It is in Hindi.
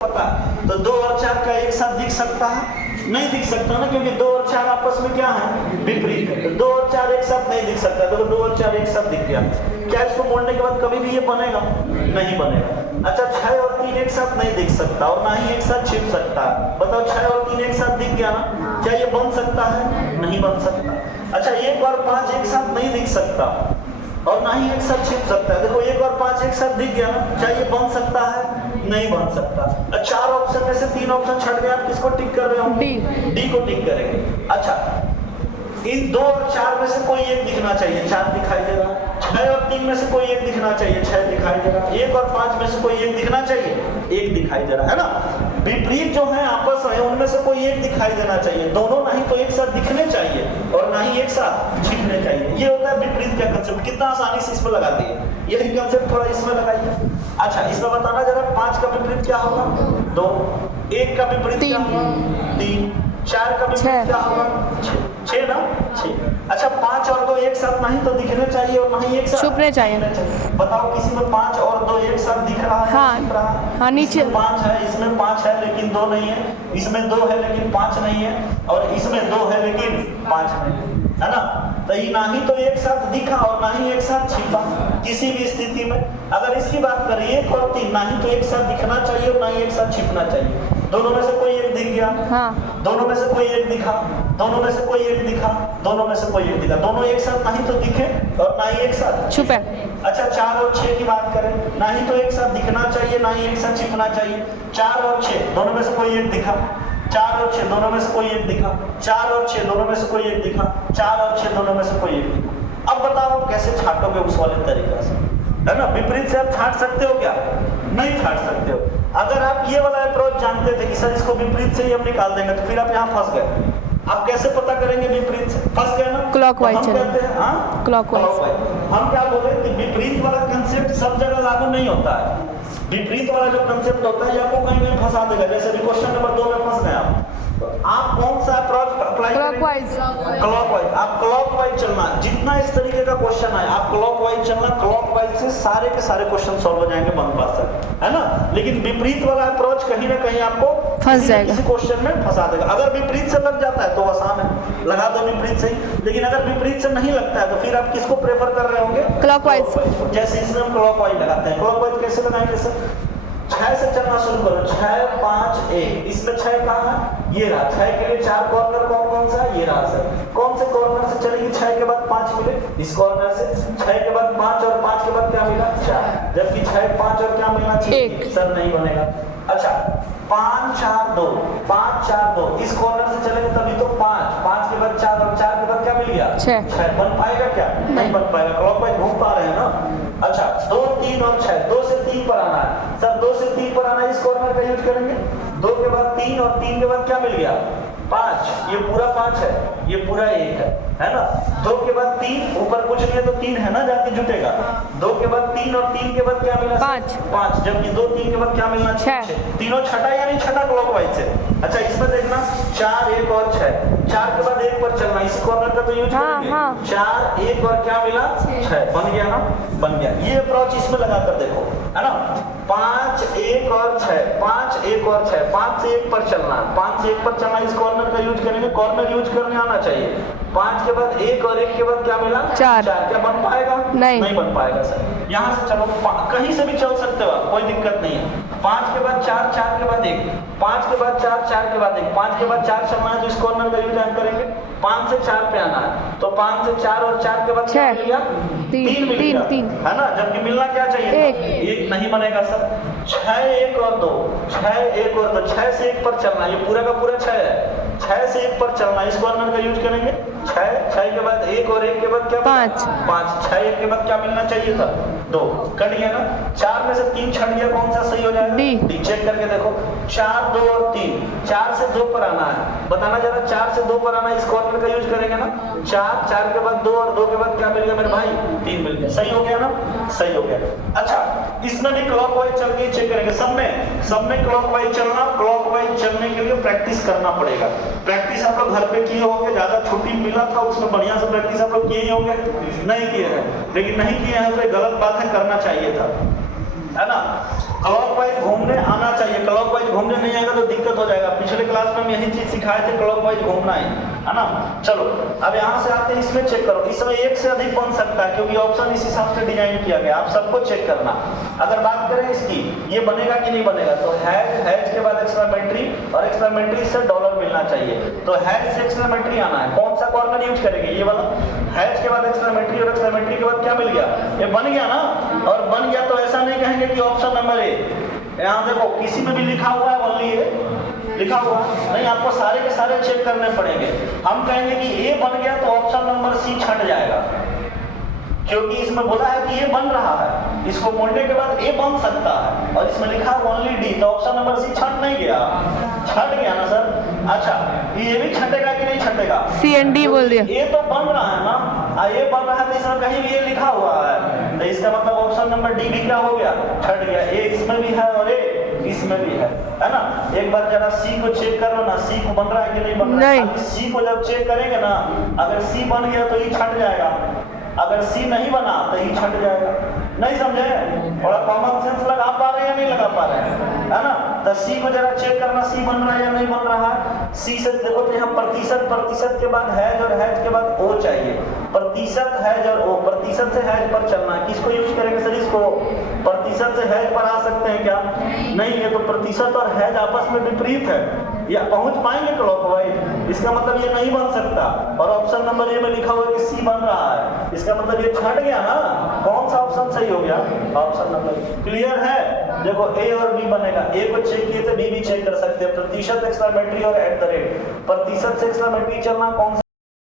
पता, तो 2 और 4 का एक साथ दिख सकता है? नहीं दिख सकता ना, क्योंकि 2 और 4 आपस में क्या है? विपरीत है। तो 2 और 4 एक साथ नहीं दिख सकता। देखो 2 और 4 एक साथ दिख गया, क्या इसको मोड़ने के बाद कभी भी ये बनेगा? नहीं बनेगा। अच्छा 6 और 3 एक साथ नहीं दिख सकता और ना ही एक साथ छिप सकता है। बताओ 6 और 3 एक साथ दिख गया ना, क्या ये बन सकता है? नहीं बन सकता। अच्छा 1 और 5 एक साथ नहीं दिख सकता और ना ही एक साथ छिप सकता है। देखो 1 और 5 एक साथ दिख गया ना, क्या ये बन सकता है? नहीं बन सकता। 4 ऑप्शन में से 3 ऑप्शन छट गया, आप किसको टिक कर रहे हो? डी को टिक करेंगे। अच्छा इन 2 और 4 में से कोई एक दिखना चाहिए, 4 दिखाई देगा। 6 और 3 में से कोई एक दिखना चाहिए, 6 दिखाई देगा। 1 और 5 में से कोई एक दिखना चाहिए, 1 दिखाई दे रहा है ना। विपरीत जो है आपस में, उनमें से कोई एक दिखाई देना चाहिए। दोनों नहीं तो एक साथ दिखने चाहिए और ना ही एक साथ छिपने चाहिए। ये होता है विपरीत का कंसेप्ट। कितना आसानी से इसमें लगा दिए। यही कंसेप्ट थोड़ा इसमें लगाइए। अच्छा इसमें बताना जरा, 5 का विपरीत क्या होगा? 2। 1 का विपरीत क्या होगा? 3। 4 का विपरीत क्या होगा? 6 ना, 6। अच्छा 5 और 2 एक साथ नहीं तो दिखने चाहिए और नहीं एक साथ छुपने चाहिए। बताओ किसी में 5 और 2 एक साथ दिख रहा है? हाँ, दिख रहा है? हाँ नीचे 5 है, इसमें 5 है लेकिन 2 नहीं है, इसमें 2 है लेकिन 5 नहीं है, और इसमें 2 है लेकिन 5 नहीं है ना। तो ये ना ही तो एक साथ दिखा और ना ही एक साथ छिपा किसी भी स्थिति में। अगर इसकी बात करें 1 और 3 ना ही तो एक साथ दिखना चाहिए और ना ही एक साथ छिपना चाहिए। दोनों में से कोई एक दिख गया, हाँ। दोनों में से कोई एक दिखा, दोनों में से कोई एक दिखा, दोनों में से कोई एक दिखा। दोनों एक साथ ना ही तो दिखे और ना ही एक साथ छुपे। अच्छा 4 और 6 की बात करें, ना ही तो एक साथ दिखना चाहिए ना ही एक साथ छिपना चाहिए। 4 और 6 दोनों में से कोई एक दिखा, 4 और 6 दोनों में से कोई एक दिखा, 4 और 6 दोनों में से कोई एक दिखा, 4 और 6 दोनों में से कोई एक दिखा। अब बताओ कैसे छांटोगे उस वाले तरीका से, है ना। विपरीत से आप छांट सकते हो क्या? नहीं छांट सकते हो। अगर आप ये वाला अप्रोच जानते थे कि सर इसको विपरीत से ही हम निकाल देंगे, तो फिर आप यहाँ फंस गए। आप कैसे पता करेंगे विपरीत से? फंस गए ना। क्लॉकवाइज हम कहते हैं हाँ क्लॉकवाइज। हम क्या बोले कि विपरीत वाला कंसेप्ट सब जगह लागू नहीं होता है। विपरीत वाला जो कंसेप्ट होता है ये आपको कहीं में फंसा देगा। जैसे भी क्वेश्चन नंबर 2 में फंस गए आप, तो आप कौन सा अप्रोच अप्लाई करेंगे? क्लॉकवाइज। आप क्लॉकवाइज चलना, जितना इस तरीके का क्वेश्चन है आप क्लॉकवाइज चलना। क्लॉकवाइज से सारे के सारे क्वेश्चन सॉल्व हो जाएंगे वन पास तक, है ना। लेकिन विपरीत वाला अप्रोच कहीं ना कहीं आपको फंस जाएगा, किसी क्वेश्चन में फंसा देगा। अगर विपरीत से लग जाता है तो आसान है, लगा दो विपरीत से ही। लेकिन अगर विपरीत से नहीं लगता है तो फिर आप किसको प्रेफर कर रहे होंगे? क्लॉकवाइज। जैसे इसमें हम क्लॉकवाइज लगाते हैं। क्लॉकवाइज कैसे लगाएंगे सर? 6 से चलना शुरू करो। 6 5 1, इसमें 6 कहाँ है? ये रहा। 6 के लिए 4 कॉर्नर कौन कौन सा है? ये रहा सर। कौन से कॉर्नर से चलेगी? 6 के बाद 5 मिले, इस कॉर्नर से। 6 के बाद 5 और 5 के बाद क्या मिला? 4। जबकि 6 5 और क्या मिलना चाहिए? 1 सर नहीं बनेगा। अच्छा 5 4 2, 5 4 2, इस कॉर्नर से चलेंगे तभी तो 5, 5 के बाद 4 और 4 के बाद क्या मिल गया? 6। बन पाएगा क्या? नहीं बन पाएगा। क्लॉकवाइज घूम पा रहे हैं ना। अच्छा 2 3 और 6, 2 से 3 पर आना है सर। 2 से 3 पर आना, इस कॉर्नर का यूज करेंगे। 2 के बाद 3 और 3 के बाद क्या मिल गया? 5। ये पूरा 5 है, ये पूरा 1 है ना। 2 के बाद 3, ऊपर कुछ नहीं है तो 3 है ना, जाके जुटेगा। 2 के बाद 3 और 3 के बाद क्या मिला? 5। जबकि 2 3 के बाद क्या मिलना? 6। तीनों छठा या नहीं छठा क्लॉकवाइज से? अच्छा इसमें देखना 4 1 और 6, 4 के बाद 1 पर चलना, इसी कॉर्नर का तो यूज करेंगे। 4 1 और क्या मिला? 6। बन गया ना, बन गया। ये अप्रोच इसमें लगाकर देखो, है ना। 5 1 और 6, 5 1 और 6, 5 से 1 पर चलना, 5 से 1 पर चलना, इस कॉर्नर का यूज करेंगे। कॉर्नर यूज करने आना चाहिए। 5 के बाद 1 और 1 के बाद क्या मिला? 4। क्या बन पाएगा? नहीं बन पाएगा सर। यहाँ से चलो, कहीं से भी चल सकते हो आप, कोई दिक्कत नहीं है। 5 के बाद 4, 4 के बाद 1, 5 के बाद 4, 4 के बाद 1, 5 के बाद 4 चलना है तो इस कॉर्नर का यूज करेंगे। 5 से 4 पे आना है तो 5 से 4 और 4 के बाद क्या मिल गया? 3 मिल गया, है ना। जबकि मिलना क्या चाहिए? 1 नहीं बनेगा सर। 6 1 और 2, 6 1 और 2, 6 से 1 पर चलना, ये पूरा का पूरा 6 है। 6 से 1 पर चलना, इस कॉर्नर का यूज करेंगे। 6 के बाद 1 और 1 के बाद क्या? 5। 6 1 के बाद क्या मिलना चाहिए था? 2। कट गया ना। 4 में से 3 छट गया, कौन सा सही हो जाएगा? डी। चेक करके देखो। 4 2 और 3, 4 से 2 पर आना है, बताना जरा। 4 से 2 पर आना, इस कॉर्नर का यूज करेंगे ना। 4 के बाद 2 और 2 के बाद क्या मिल गया मेरे भाई? 3 मिल गया। सही हो गया ना, सही हो गया। अच्छा इसमें भी क्लॉकवाइज चल के चेक करेंगे। सब में क्लॉकवाइज चलना। क्लॉकवाइज चलने के लिए प्रैक्टिस करना पड़ेगा। प्रैक्टिस आप लोग घर पे किए होंगे, ज्यादा छुट्टी मिला था उसमें बढ़िया से प्रैक्टिस आप लोग किए ही होंगे। नहीं किए हैं, लेकिन नहीं किए हैं तो गलत बात है, करना चाहिए था, है ना। क्लॉकवाइज घूमने आना चाहिए। क्लॉकवाइज घूमने नहीं आएगा तो दिक्कत हो जाएगा। पिछले क्लास में हम यही चीज सिखाए थे, क्लॉकवाइज घूमना है ना। चलो अब यहाँ से आते हैं, इसमें चेक करो, इसमें एक से अधिक बन सकता है क्योंकि ऑप्शन इस हिसाब से डिजाइन किया गया, आप सबको चेक करना। अगर बात करें इसकी, ये बनेगा कि नहीं बनेगा, तो हैज के बाद एक्सक्लेमेटरी और एक्सक्लेमेटरी से डॉलर मिलना चाहिए, तो हैज से एक्सक्लेमेटरी आना है। कौन सा कॉर्नर यूज करेंगे, ये वाला। हैज के बाद एक्सक्लेमेटरी और एक्सक्लेमेटरी के बाद क्या मिल गया, ये बन गया ना। और बन गया तो ऐसा नहीं कहेंगे कि ऑप्शन नंबर ए, यहाँ देखो किसी में भी लिखा हुआ है ओनली ए लिखा हुआ नहीं, आपको सारे के सारे चेक करने पड़ेंगे। हम कहेंगे कि ए बन गया तो ऑप्शन नंबर सी छट जाएगा, क्योंकि इसमें बोला है कि ये बन रहा है, इसको मोड़ने के बाद ए बन सकता है, और इसमें लिखा है ओनली डी, तो ऑप्शन नंबर सी छट नहीं गया, छट गया ना सर। अच्छा ये भी छटेगा कि नहीं छटेगा, सी एंड डी बोल दिया। ये तो बन रहा है ना, ये बन रहा है तो इसमें कहीं भी ये लिखा हुआ है, तो इसका मतलब ऑप्शन नंबर डी भी क्या हो गया, छट गया। ए इसमें भी है और ए इसमें भी है ना। एक बार जरा सी को चेक कर लो ना, सी को बन रहा है कि नहीं बन रहा है। अभी सी को जब चेक करेंगे ना, अगर सी बन गया तो ये छट जाएगा, अगर सी नहीं बना तो ये छट जाएगा। नहीं समझे, थोड़ा कॉमन सेंस लगा पा रहे हैं या नहीं लगा पा रहे हैं, है ना। तो सी को जरा चेक करना, सी बन रहा है या नहीं बन रहा है। सी से देखो तो यहाँ प्रतिशत, प्रतिशत के बाद हैज और हैज के बाद ओ चाहिए, प्रतिशत हैज और ओ, प्रतिशत से हैज पर चलना है। किसको यूज करेंगे सर, इसको। प्रतिशत से हैज पर आ सकते हैं क्या, नहीं, ये तो प्रतिशत और हैज आपस में विपरीत है, या पहुंच पाएंगे क्लॉकवाइज, इसका मतलब ये नहीं बन सकता। और ऑप्शन नंबर ए में लिखा हुआ है कि सी बन रहा है, इसका मतलब ये छट गया ना। कौन सा ऑप्शन सही हो गया, ऑप्शन नंबर। क्लियर है, देखो ए और बी बनेगा, ए को चेक किए तो बी भी चेक कर सकते हैं। प्रतिशत एक्सक्लेमेटरी और एट द रेट, प्रतिशत से एक्सक्लेमेटरी चलना, कौन